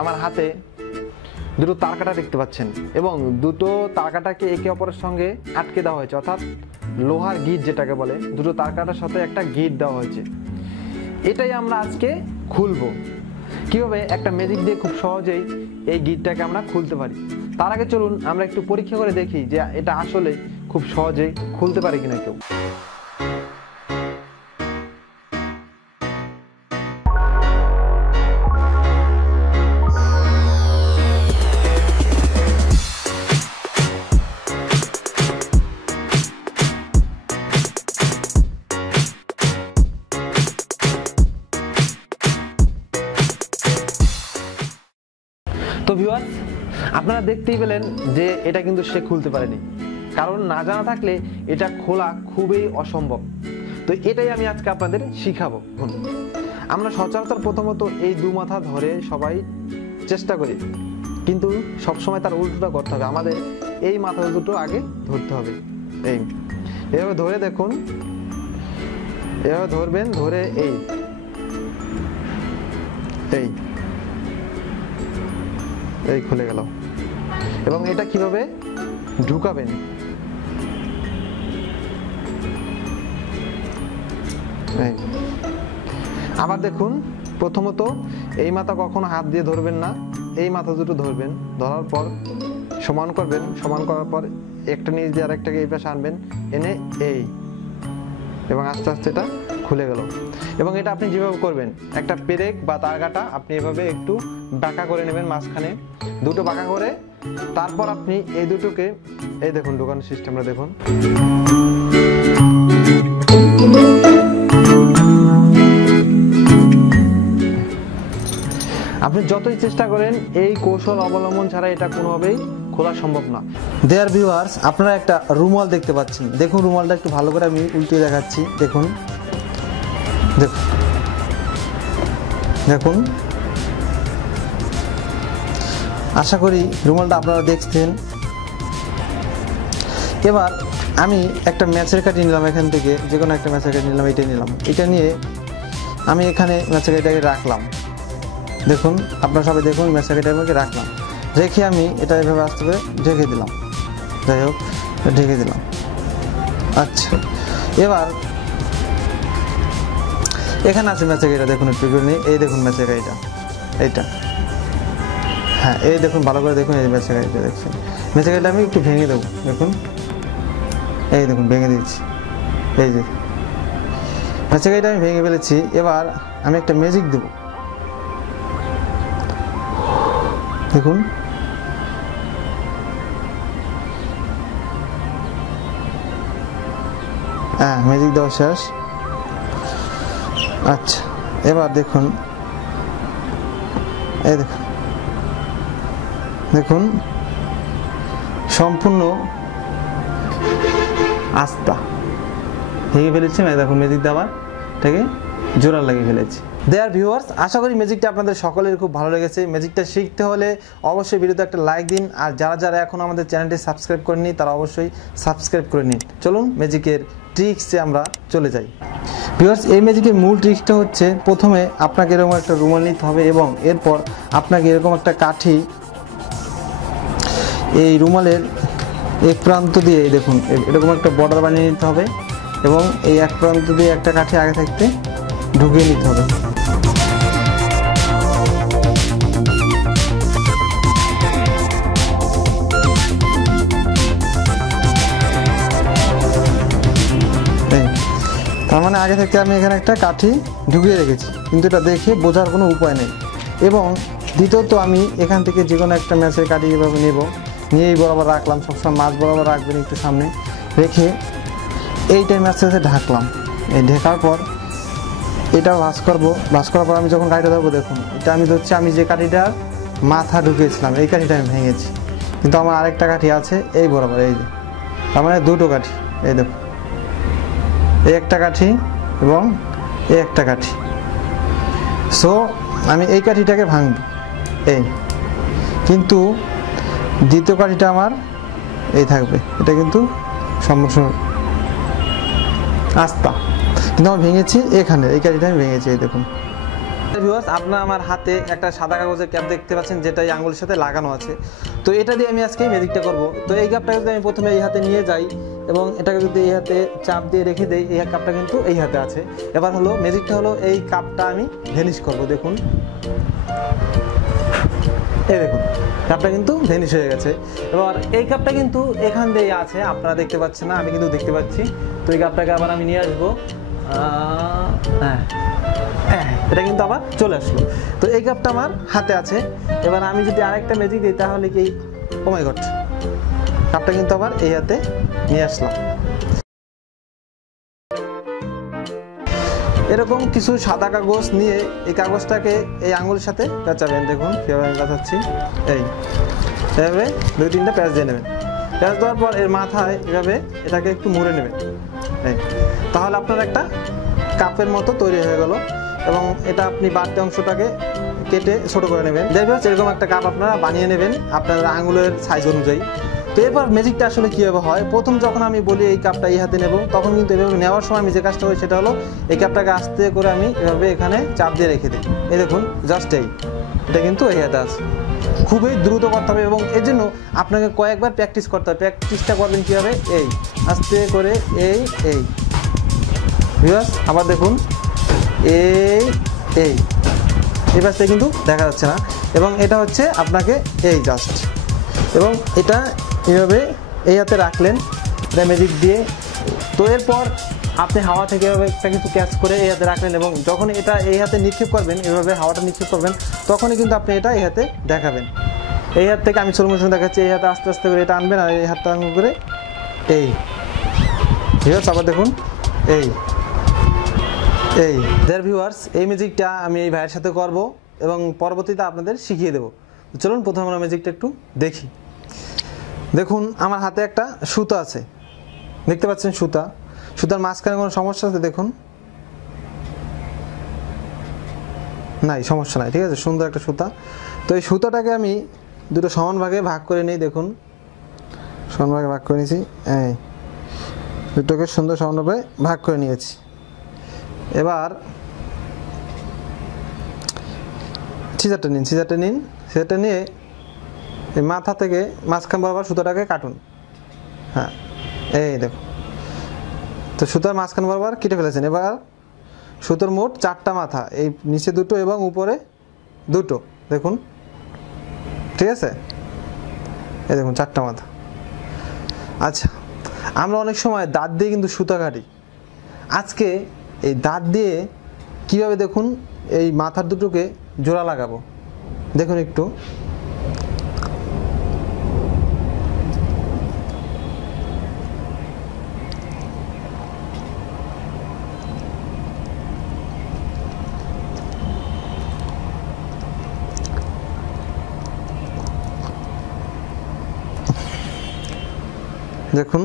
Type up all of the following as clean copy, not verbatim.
আমার হাতে দুটো তার কাটা দেখতে পাচ্ছেন এবং দুটো তার কাটাকে একে অপরের সঙ্গে আটকে দেওয়া হয়েছে, অর্থাৎ লোহার গিট যেটাকে বলে, দুটো তার কাটার সাথে একটা গিট দেওয়া হয়েছে। এটাই আমরা আজকে খুলবো। কিভাবে একটা ম্যাজিক দিয়ে খুব সহজেই এই গিটটাকে আমরা খুলতে পারি। তার আগে চলুন আমরা একটু পরীক্ষা করে দেখি যে এটা আসলে খুব সহজেই খুলতে পারে কিনা কেউ। তো ভিউয়ার্স, আপনারা দেখতেই পেলেন যে এটা কিন্তু সে খুলতে পারেনি, কারণ না জানা থাকলে এটা খোলা খুবই অসম্ভব। তো এটাই আমি আজকে আপনাদের শিখাবো। আমরা সচরাচর প্রথমত এই দু মাথা ধরে সবাই চেষ্টা করি, কিন্তু সবসময় তার উল্টোটা করতে হবে। আমাদের এই মাথা দুটো আগে ধরতে হবে। এইভাবে ধরে দেখুন, এভাবে ধরবেন, ধরে এই খুলে গেল। এবং এটা কিভাবে ঢুকাবেন, আবার দেখুন, প্রথমত এই মাথা কখনো হাত দিয়ে ধরবেন না, এই মাথা দুটো ধরবেন, ধরার পর সমান করবেন, সমান করার পর একটা নিচ দিয়ে আরেকটাকে এই পাশে আনবেন, এনে এবং আস্তে আস্তে এটা খুলে গেল। এবং এটা আপনি যেভাবে করবেন, একটা পেরেক বা তার কাটা আপনি এভাবে একটু বাঁকা করে নেবেন, মাঝখানে দুটো বাঁকা করে, তারপর আপনি এই দুটোকে এই দেখুন ঢোকানোর সিস্টেমটা দেখুন। আপনি যতই চেষ্টা করেন এই কৌশল অবলম্বন ছাড়া এটা কোনোভাবেই খোলা সম্ভব না। দেয়ার ভিউয়ার্স, আপনারা একটা রুমাল দেখতে পাচ্ছেন। দেখুন রুমালটা একটু ভালো করে আমি উল্টে দেখাচ্ছি। দেখুন দেখুন দেখুন, আশা করি রুমালটা আপনারা দেখছেন। এবার আমি একটা ম্যাচের কাঠি নিলাম, এখান থেকে যে কোনো একটা ম্যাচের কাঠি নিলাম, এটাই নিলাম। এটা নিয়ে আমি এখানে ম্যাচের কাঠিটাকে রাখলাম। দেখুন আপনারা সবাই দেখুন, ম্যাচের কাঠিটাকে রাখলাম, রেখে আমি এটা এভাবে আস্তে করে ঢেকে দিলাম। যাই হোক, ঢেকে দিলাম। আচ্ছা, এবার এখানে আছে ম্যাচের কাঠিটা, দেখুন একটু করে নিই। এই দেখুন ম্যাচের কাঠিটা, এইটা, হ্যাঁ এই দেখুন ভালো করে দেখুন, এই ম্যাচের কাঠিটা দেখছেন। ম্যাচের কাঠিটা আমি একটু ভেঙে দেবো, দেখুন এই দেখুন ভেঙে দিচ্ছি। এই যে ম্যাচের কাঠিটা আমি ভেঙে ফেলেছি। এবার আমি একটা ম্যাজিক দেবো, দেখুন হ্যাঁ ম্যাজিক দেওয়া শেষ। আচ্ছা, এবার দেখুন, এই দেখুন দেখুন সম্পূর্ণ আস্থা ভেঙে ফেলেছি। দেখুন ম্যাজিক দেওয়ার এটাকে জোড়া লাগিয়ে ফেলেছি। দেয়ার ভিউয়ার্স, আশা করি ম্যাজিকটা আপনাদের সকলের খুব ভালো লেগেছে। ম্যাজিকটা শিখতে হলে অবশ্যই ভিডিওতে একটা লাইক দিন, আর যারা যারা এখন আমাদের চ্যানেলটি সাবস্ক্রাইব করেননি তারা অবশ্যই সাবস্ক্রাইব করে নিন। চলুন ম্যাজিকের ট্রিক্সে আমরা চলে যাই। ভিউয়ার্স, এই ম্যাজিকের মূল ট্রিক্সটা হচ্ছে, প্রথমে আপনাকে এরকম একটা রুমাল নিতে হবে এবং এরপর আপনাকে এরকম একটা কাঠি এই রুমালের এক প্রান্ত দিয়ে দেখুন এরকম একটা বর্ডার বানিয়ে নিতে হবে এবং এই এক প্রান্ত দিয়ে একটা কাঠি আগে থাকতে ঢুকিয়ে নিতে হবে। তার মানে আগে থেকে আমি এখানে একটা কাঠি ঢুকিয়ে রেখেছি, কিন্তু এটা দেখে বোঝার কোনো উপায় নেই। এবং দ্বিতীয়ত আমি এখান থেকে যে কোনো একটা ম্যাচের কাঠি এভাবে নেব, নিয়ে এই বরাবর রাখলাম, সবসময় মাছ বরাবর রাখবেন একটু সামনে রেখে এইটাই ম্যাচের সাথে ঢাকলাম। এই ঢেকার পর এটা ভাঁজ করবো, ভাঁজ করার পর আমি যখন কাঠিটা ধরবো, দেখুন এটা আমি ধরছি, আমি যে কাঠিটার মাথা ঢুকিয়েছিলাম এই কাঠিটা আমি ভেঙেছি, কিন্তু আমার আরেকটা কাঠি আছে এই বরাবর, এই যে তার মানে দুটো কাঠি, এই দেখুন এই একটা কাঠি এবং এই একটা কাঠি। সো আমি এই কাঠিটাকে ভাঙব, এই কিন্তু দ্বিতীয় কাঠিটা আমার এই থাকবে, এটা কিন্তু সম্পূর্ণ আস্থা, কিন্তু আমি ভেঙেছি এখানে, এই কাঠিটা আমি ভেঙেছি, এই দেখুন ভিউয়ার্স, আপনারা আমার হাতে একটা সাদা কাগজের ক্যাপ দেখতে পাচ্ছেন, যেটা এই আঙুলের সাথে লাগানো আছে। তো এটা দিয়ে আমি আজকে ম্যাজিকটা করব। তো এই ক্যাপটাকে যদি আমি প্রথমে এই হাতে নিয়ে যাই এবং এটাকে যদি এই হাতে চাপ দিয়ে রেখে দেই, এই কাপটা কিন্তু এই হাতে আছে। এবার হলো ম্যাজিকটা হলো এই কাপটা আমি ভ্যানিশ করব। দেখুন, এই দেখুন কাপটা কিন্তু ভ্যানিশ হয়ে গেছে। এবার এই কাপটা কিন্তু এখান দিয়ে আছে, আপনারা দেখতে পাচ্ছেন না, আমি কিন্তু দেখতে পাচ্ছি। তো এই কাপটাকে আবার আমি নিয়ে আসবো। হ্যাঁ, এটা কিন্তু আবার চলে আসলো। তো এই কাপটা আমার হাতে আছে। এবার আমি যদি আরেকটা ম্যাজিক দিই তাহলে কি, ও মাই গড, কাপটা কিন্তু আবার এই হাতে নিয়ে আসলাম। এরকম কিছু সাদা কাগজ নিয়ে এই কাগজটাকে এই আঙুলের সাথে পেঁচাবেন। দেখুন কীভাবে আমি পেঁচাচ্ছি। এইভাবে 2-3টা প্যাঁচ দিয়ে নেবেন। প্যাঁচ দেওয়ার পর এর মাথায় এভাবে এটাকে একটু মুড়ে নেবেন। তাহলে আপনার একটা কাপের মতো তৈরি হয়ে গেল। এবং এটা আপনি বাড়তি অংশটাকে কেটে ছোট করে নেবেন। এরকম একটা কাপ আপনারা বানিয়ে নেবেন আপনার আঙুলের সাইজ অনুযায়ী। তো এরপর ম্যাজিকটা আসলে কীভাবে হয়, প্রথম যখন আমি বলি এই কাপটা এই হাতে নেব, তখন কিন্তু এভাবে নেওয়ার সময় আমি যে কাজটা করি সেটা হলো এই কাপটাকে আস্তে করে আমি এভাবে এখানে চাপ দিয়ে রেখে দিই। এই দেখুন, জাস্ট এটা কিন্তু এই হাতে আছে। খুবই দ্রুত করতে হবে এবং এর জন্য আপনাকে কয়েকবার প্র্যাকটিস করতে হবে। প্র্যাকটিসটা করবেন কীভাবে, এই আস্তে করে এই ভিউয়ার্স, আবার দেখুন এই পাশে কিন্তু দেখা যাচ্ছে না। এবং এটা হচ্ছে আপনাকে এই জাস্ট, এবং এটা এইভাবে এই হাতে রাখলেন এটা ম্যাজিক দিয়ে। তো এরপর আপনি হাওয়া থেকে এভাবে একটা কিছু ক্যাচ করে এই হাতে রাখলেন এবং যখন এটা এই হাতে নিক্ষেপ করবেন, এভাবে হাওয়াটা নিক্ষেপ করবেন, তখনই কিন্তু আপনি এটা এই হাতে দেখাবেন। এই হাত থেকে আমি স্লো মোশন দেখাচ্ছি, এই হাতে আস্তে আস্তে করে এটা আনবেন আর এই হাতটা আঙুল করে এই ভিউয়ার্স, আবার দেখুন এই ভিউয়ার্স, এই ম্যাজিকটা আমি এই ভাইয়ের সাথে করব এবং পরবর্তীতে আপনাদের শিখিয়ে দেবো। চলুন প্রথমে আমরা ম্যাজিকটা একটু দেখি। দেখুন আমার হাতে একটা সুতা আছে, দেখতে পাচ্ছেন সুতার মাঝখানে কোনো সমস্যা আছে? দেখুন, নাই, সমস্যা নাই, ঠিক আছে, সুন্দর একটা সুতা। তো এই সুতাটাকে আমি দুটো সমান ভাগে ভাগ করে নিই। দেখুন সমান ভাগে ভাগ করে নিয়েছি, এই দুটোকে সুন্দর সমানভাবে ভাগ করে নিয়েছি। এবার সিজারটা নিয়ে এই মাথা থেকে মাঝখান বরাবর সুতোটাকে কাটুন। হ্যাঁ, এই দেখুন, তো সুতার মাঝখান বরাবর কেটে ফেলেছেন। এবার সুতোর মোট 4টা মাথা, এই নিচে 2টো এবং উপরে 2টো, দেখুন, ঠিক আছে, এই দেখুন 4টা মাথা। আচ্ছা, আমরা অনেক সময় দাঁত দিয়ে কিন্তু সুতা কাটি। আজকে এই দাঁত দিয়ে কিভাবে দেখুন এই মাথার দুটোকে জোড়া লাগাবো, দেখুন একটু। দেখুন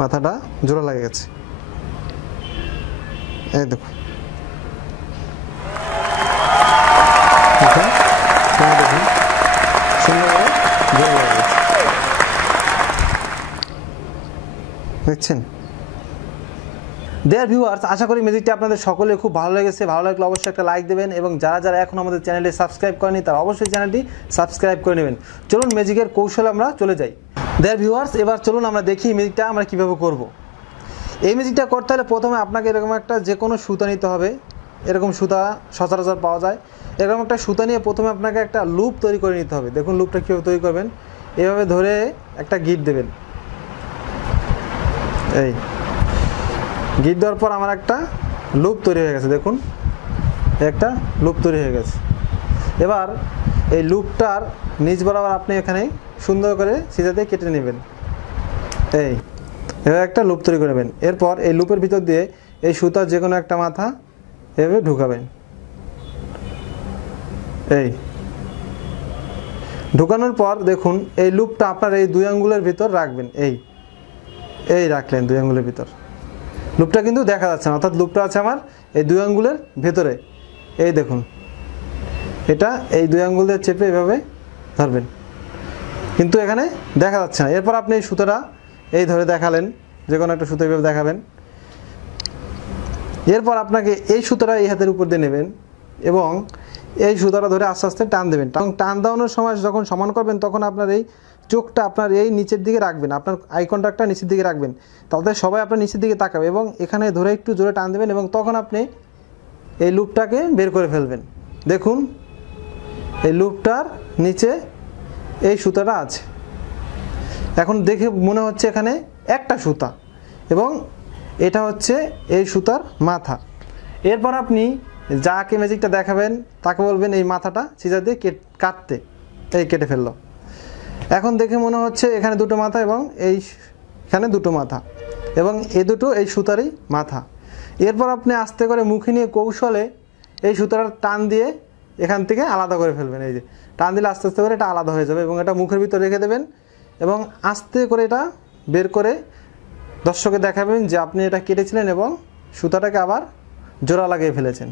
মাথাটা জোড়া লাগে গেছে, এই দেখুন, দেখুন সুন্দরভাবে জোড়া লাগে গেছে, দেখছেন। ডিয়ার ভিউয়ার্স, আশা করি ম্যাজিকটি আপনাদের সকলের খুব ভালো লেগেছে। ভালো লাগলে অবশ্যই একটা লাইক দেবেন এবং যারা যারা এখন আমাদের চ্যানেলটি সাবস্ক্রাইব করেনি তারা অবশ্যই চ্যানেলটি সাবস্ক্রাইব করে নেবেন। চলুন ম্যাজিকের কৌশলে আমরা চলে যাই। ডিয়ার ভিউয়ার্স, এবার চলুন আমরা দেখি ম্যাজিকটা আমরা কীভাবে করব। এই ম্যাজিকটা করতে হলে প্রথমে আপনাকে এরকম একটা যে কোনো সুতা নিতে হবে। এরকম সুতা সচরাচর পাওয়া যায়। এরকম একটা সুতা নিয়ে প্রথমে আপনাকে একটা লুপ তৈরি করে নিতে হবে। দেখুন লুপটা কীভাবে তৈরি করবেন, এভাবে ধরে একটা গিট দেবেন। এই গিট দেওয়ার পর আমার একটা লুপ তৈরি হয়ে গেছে, দেখুন একটা লুপ তৈরি হয়ে গেছে। এবার এই লুপটার নিচ বরাবর আপনি এখানে সুন্দর করে সিজা দিয়ে কেটে নেবেন। এভাবে একটা লুপ তৈরি করে নেবেন। এরপর এই লুপের ভিতর দিয়ে এই সুতার যে কোনো একটা মাথা এভাবে ঢুকাবেন। এই ঢুকানোর পর দেখুন এই লুপটা আপনার এই 2 আঙ্গুলের ভিতর রাখবেন। এই রাখলেন 2 আঙ্গুলের ভিতর, লুপটা কিন্তু দেখা যাচ্ছে না, অর্থাৎ লুপটা আছে আমার এই 2 আঙ্গুলের ভেতরে। এই দেখুন, এটা এই 2 আঙ্গুল দিয়ে চেপে এভাবে ধরবেন, কিন্তু এখানে দেখা যাচ্ছে না। এরপর আপনি এই সুতোটা এই ধরে দেখালেন, যে কোনো একটা সুতো এভাবে দেখাবেন। এরপর আপনাকে এই সুতোটা এই হাতের উপর দিয়ে নেবেন, এবং এই সুতাটা ধরে আস্তে আস্তে টান দেবেন। এবং টান দেওয়ানোর সময় যখন সমান করবেন তখন আপনার এই চোখটা আপনার এই নিচের দিকে রাখবেন, আপনার আই কন্ট্যাক্টটা নিচের দিকে রাখবেন, তাতে সবাই আপনার নিচের দিকে তাকাবে এবং এখানে ধরে একটু জোরে টান দেবেন এবং তখন আপনি এই লুপটাকে বের করে ফেলবেন। দেখুন এই লুপটার নিচে এই সুতাটা আছে। এখন দেখে মনে হচ্ছে এখানে একটা সুতা এবং এটা হচ্ছে এই সুতার মাথা। এরপর আপনি যাকে ম্যাজিকটা দেখাবেন তাকে বলবেন এই মাথাটা সিজার দিয়ে কাটতে, এই কেটে ফেললো। এখন দেখে মনে হচ্ছে এখানে দুটো মাথা এবং এইখানে দুটো মাথা এবং এ দুটো এই সুতারই মাথা। এরপর আপনি আস্তে করে মুখে নিয়ে কৌশলে এই সুতাটা টান দিয়ে এখান থেকে আলাদা করে ফেলবেন। এই যে টান দিলে আস্তে আস্তে করে এটা আলাদা হয়ে যাবে এবং এটা মুখের ভিতরে রেখে দেবেন এবং আস্তে করে এটা বের করে দর্শককে দেখাবেন যে আপনি এটা কেটেছিলেন এবং সুতাটাকে আবার জোড়া লাগিয়ে ফেলেছেন।